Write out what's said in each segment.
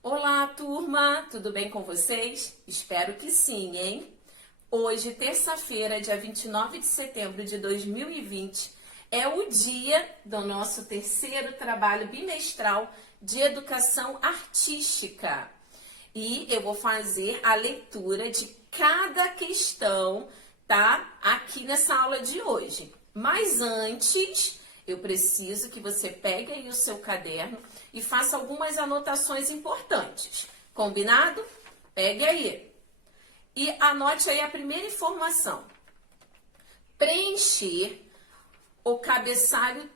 Olá, turma! Tudo bem com vocês? Espero que sim, hein? Hoje, terça-feira, dia 29 de setembro de 2020, é o dia do nosso terceiro trabalho bimestral de educação artística. E eu vou fazer a leitura de cada questão, tá? Aqui nessa aula de hoje. Mas antes, eu preciso que você pegue aí o seu caderno e faça algumas anotações importantes. Combinado? Pegue aí. E anote aí a primeira informação. Preencher o cabeçalho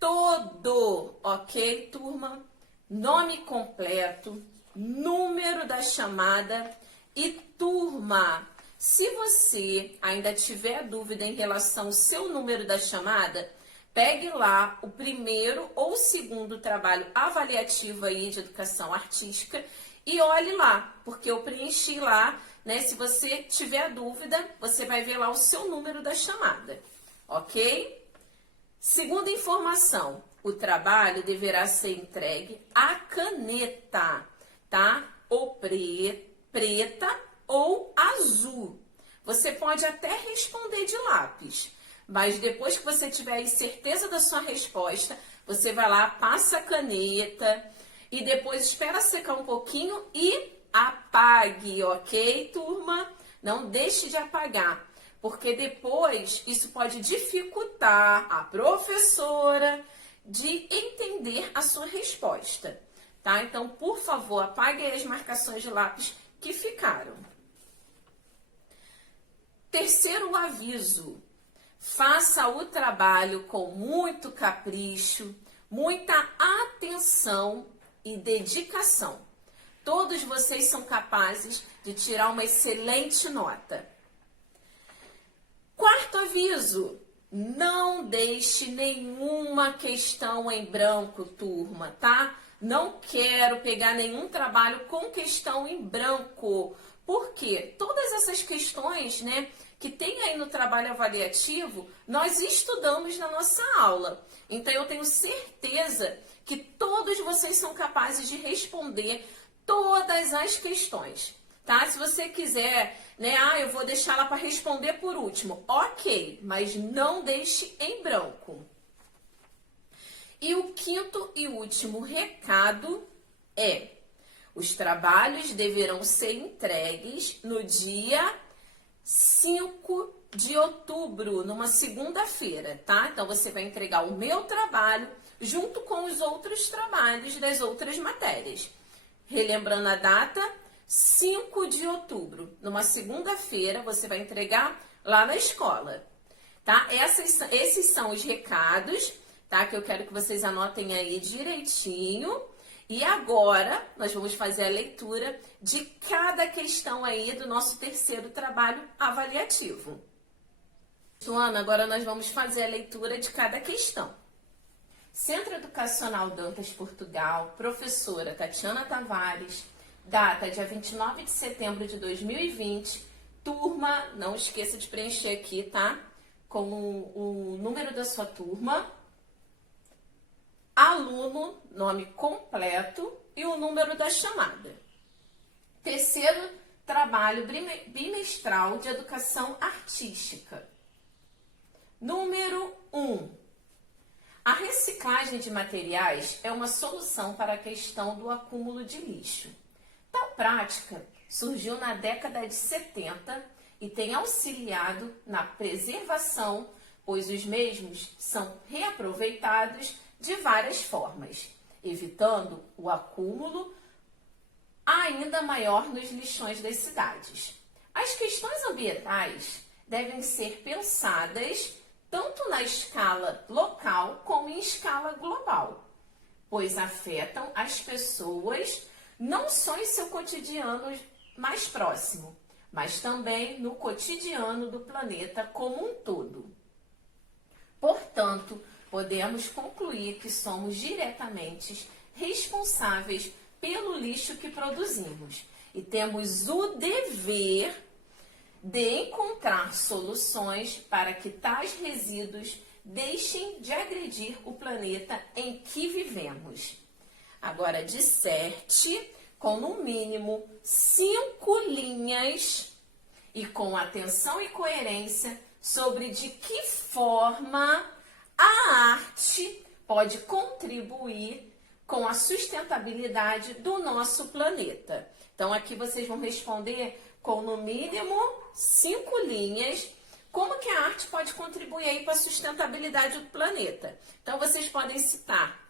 todo, ok, turma? Nome completo, número da chamada e turma. Se você ainda tiver dúvida em relação ao seu número da chamada, pegue lá o primeiro ou o segundo trabalho avaliativo aí de educação artística e olhe lá, porque eu preenchi lá, né? Se você tiver dúvida, você vai ver lá o seu número da chamada, ok? Segunda informação, o trabalho deverá ser entregue à caneta, tá? Ou preta ou azul. Você pode até responder de lápis, mas depois que você tiver aí certeza da sua resposta, você vai lá, passa a caneta e depois espera secar um pouquinho e apague, ok, turma? Não deixe de apagar, porque depois isso pode dificultar a professora de entender a sua resposta, tá? Então, por favor, apague as marcações de lápis que ficaram. Terceiro aviso. Faça o trabalho com muito capricho, muita atenção e dedicação. Todos vocês são capazes de tirar uma excelente nota. Quarto aviso. Não deixe nenhuma questão em branco, turma, tá? Não quero pegar nenhum trabalho com questão em branco. Por quê? Todas essas questões, né, que tem aí no trabalho avaliativo, nós estudamos na nossa aula. Então, eu tenho certeza que todos vocês são capazes de responder todas as questões, tá? Se você quiser, né, eu vou deixar ela para responder por último, ok, mas não deixe em branco. E o quinto e último recado é: os trabalhos deverão ser entregues no dia 5 de outubro, numa segunda-feira, tá? Então, você vai entregar o meu trabalho junto com os outros trabalhos das outras matérias. Relembrando a data, 5 de outubro, numa segunda-feira, você vai entregar lá na escola, tá? Esses são os recados, tá? Que eu quero que vocês anotem aí direitinho. E agora, nós vamos fazer a leitura de cada questão aí do nosso terceiro trabalho avaliativo. Joana, agora nós vamos fazer a leitura de cada questão. Centro Educacional Dantas, Portugal, professora Tatiana Tavares, data dia 29 de setembro de 2020, turma, não esqueça de preencher aqui, tá? Com o número da sua turma, aluno, nome completo e o número da chamada. Terceiro trabalho bimestral de educação artística. Número 1. A reciclagem de materiais é uma solução para a questão do acúmulo de lixo. Tal prática surgiu na década de 70 e tem auxiliado na preservação, pois os mesmos são reaproveitados de várias formas, evitando o acúmulo ainda maior nos lixões das cidades. As questões ambientais devem ser pensadas tanto na escala local como em escala global, pois afetam as pessoas não só em seu cotidiano mais próximo, mas também no cotidiano do planeta como um todo. Portanto, podemos concluir que somos diretamente responsáveis pelo lixo que produzimos e temos o dever de encontrar soluções para que tais resíduos deixem de agredir o planeta em que vivemos. Agora, disserte com no mínimo 5 linhas e com atenção e coerência sobre de que forma a arte pode contribuir com a sustentabilidade do nosso planeta. Então, aqui vocês vão responder com no mínimo 5 linhas, como que a arte pode contribuir aí para a sustentabilidade do planeta. Então, vocês podem citar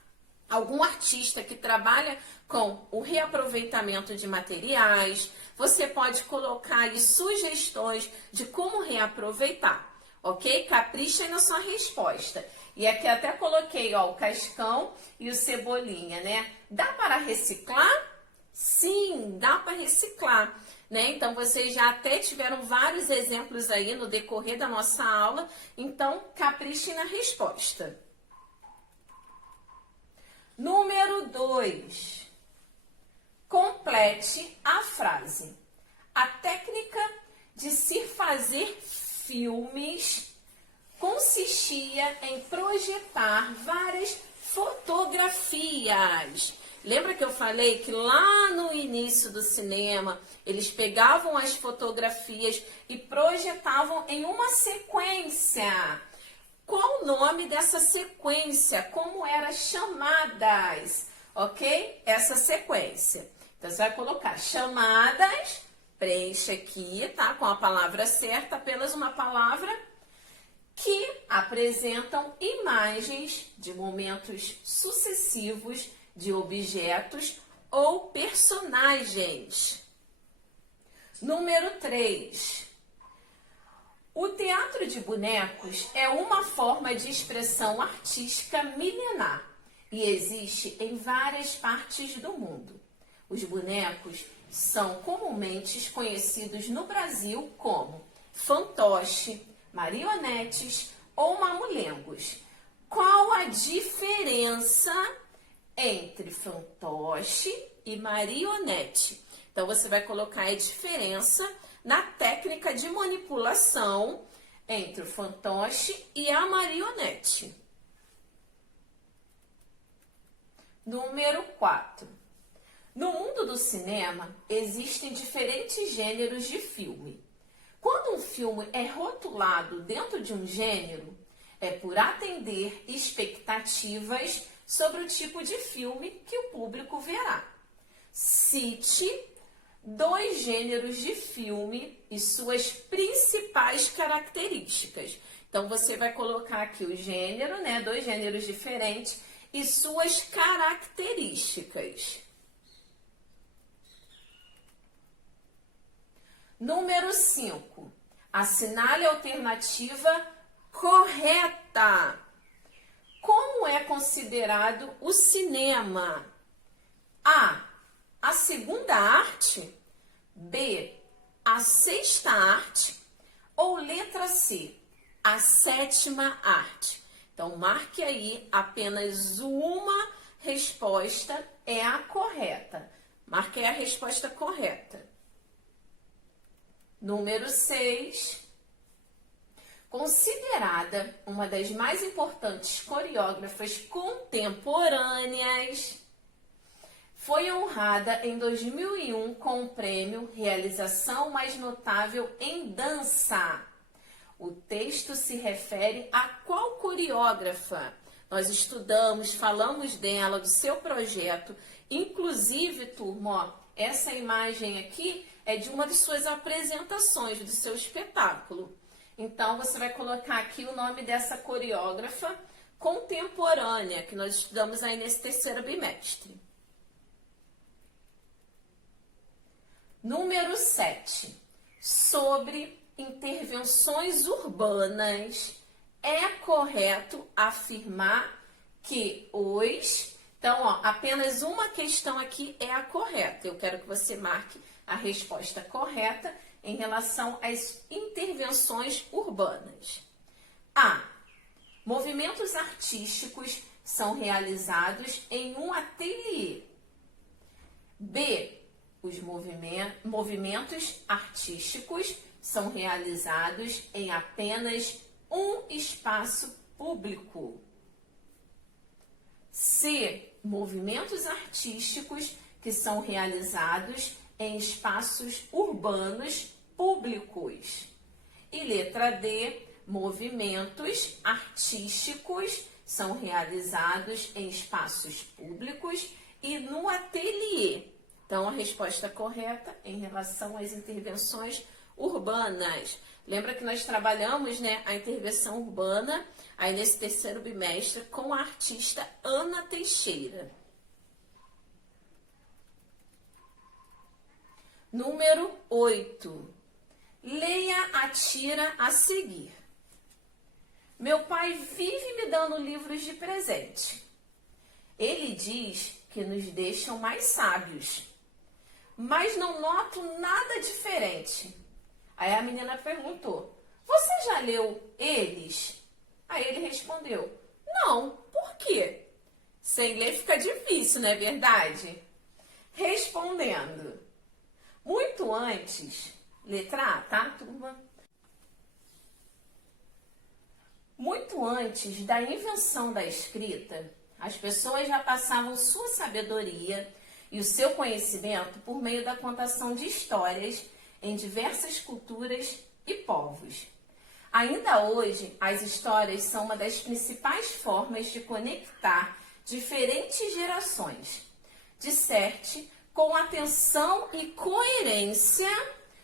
algum artista que trabalha com o reaproveitamento de materiais. Você pode colocar aí sugestões de como reaproveitar, ok? Capricha na sua resposta. E aqui até coloquei, ó, o Cascão e o Cebolinha, né? Dá para reciclar? Sim, dá para reciclar, né? Então, vocês já até tiveram vários exemplos aí no decorrer da nossa aula. Então, caprichem na resposta. Número 2. Complete a frase. A técnica de se fazer filmes consistia em projetar várias fotografias. Lembra que eu falei que lá no início do cinema, eles pegavam as fotografias e projetavam em uma sequência? Qual o nome dessa sequência? Como eram chamadas? Ok? Essa sequência. Então, você vai colocar chamadas, preenche aqui, tá? Com a palavra certa, apenas uma palavra, que apresentam imagens de momentos sucessivos de objetos ou personagens. Número 3. O teatro de bonecos é uma forma de expressão artística milenar e existe em várias partes do mundo. Os bonecos são comumente conhecidos no Brasil como fantoche, marionetes ou mamulengos. Qual a diferença entre fantoche e marionete? Então, você vai colocar a diferença na técnica de manipulação entre o fantoche e a marionete. Número 4. No mundo do cinema, existem diferentes gêneros de filme. Quando um filme é rotulado dentro de um gênero, é por atender expectativas sobre o tipo de filme que o público verá. Cite 2 gêneros de filme e suas principais características. Então, você vai colocar aqui o gênero, né? 2 gêneros diferentes e suas características. Número 5. Assinale a alternativa correta. Como é considerado o cinema? A segunda arte, B, a sexta arte, ou letra C, a sétima arte. Então, marque aí apenas uma resposta é a correta. Marque a resposta correta. Número 6. Considerada uma das mais importantes coreógrafas contemporâneas, foi honrada em 2001 com o prêmio Realização Mais Notável em Dança. O texto se refere a qual coreógrafa? Nós estudamos, falamos dela, do seu projeto. Inclusive, turma, ó, essa imagem aqui é de uma de suas apresentações, do seu espetáculo. Então, você vai colocar aqui o nome dessa coreógrafa contemporânea, que nós estudamos aí nesse terceiro bimestre. Número 7. Sobre intervenções urbanas, é correto afirmar que os... Então, ó, apenas uma questão aqui é a correta. Eu quero que você marque a resposta correta em relação às intervenções urbanas. A. Movimentos artísticos são realizados em um ateliê. B. Os movimentos artísticos são realizados em apenas um espaço público. C. movimentos artísticos que são realizados em espaços urbanos públicos. E letra D, movimentos artísticos são realizados em espaços públicos e no ateliê. Então, a resposta correta em relação às intervenções urbanas. Lembra que nós trabalhamos, né, a intervenção urbana, aí nesse terceiro bimestre, com a artista Ana Teixeira. Número 8. Leia a tira a seguir. Meu pai vive me dando livros de presente. Ele diz que nos deixam mais sábios, mas não noto nada diferente. Aí a menina perguntou, você já leu eles? Aí ele respondeu, não, por quê? Sem ler fica difícil, não é verdade? Respondendo, muito antes, letra A, tá, turma? Muito antes da invenção da escrita, as pessoas já passavam sua sabedoria e o seu conhecimento por meio da contação de histórias em diversas culturas e povos. Ainda hoje, as histórias são uma das principais formas de conectar diferentes gerações. Disserte com atenção e coerência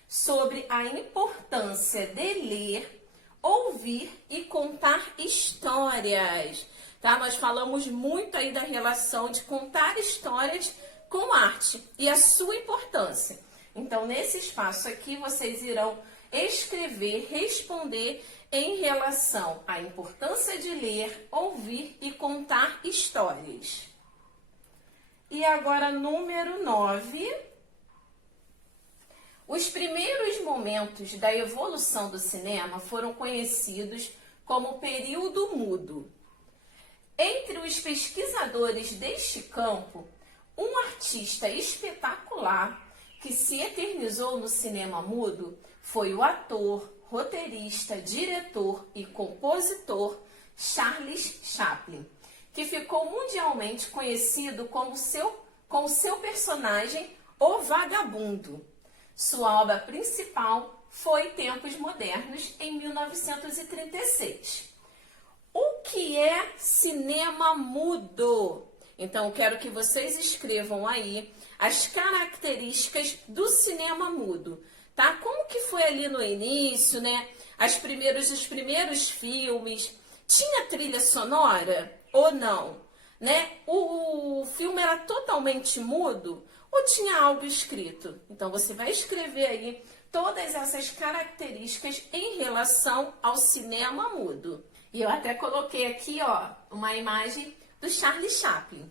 sobre a importância de ler, ouvir e contar histórias. Tá? Nós falamos muito aí da relação de contar histórias com arte e a sua importância. Então, nesse espaço aqui, vocês irão escrever, responder em relação à importância de ler, ouvir e contar histórias. E agora, número 9. Os primeiros momentos da evolução do cinema foram conhecidos como período mudo. Entre os pesquisadores deste campo, um artista espetacular que se eternizou no cinema mudo foi o ator, roteirista, diretor e compositor Charles Chaplin, que ficou mundialmente conhecido como seu personagem, o Vagabundo. Sua obra principal foi Tempos Modernos, em 1936. O que é cinema mudo? Então, eu quero que vocês escrevam aí as características do cinema mudo, tá? Como que foi ali no início, né? Os primeiros filmes, tinha trilha sonora ou não? Né? O filme era totalmente mudo ou tinha algo escrito? Então, você vai escrever aí todas essas características em relação ao cinema mudo. E eu até coloquei aqui, ó, uma imagem do Charles Chaplin.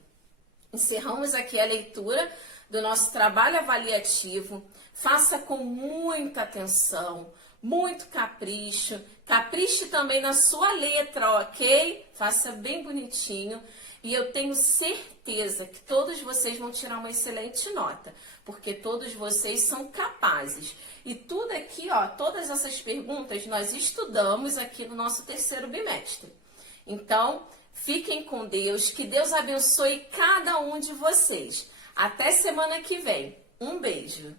Encerramos aqui a leitura do nosso trabalho avaliativo. Faça com muita atenção, muito capricho. Capriche também na sua letra, ok? Faça bem bonitinho. E eu tenho certeza que todos vocês vão tirar uma excelente nota, porque todos vocês são capazes. E tudo aqui, ó, todas essas perguntas nós estudamos aqui no nosso terceiro bimestre. Então, fiquem com Deus, que Deus abençoe cada um de vocês. Até semana que vem. Um beijo.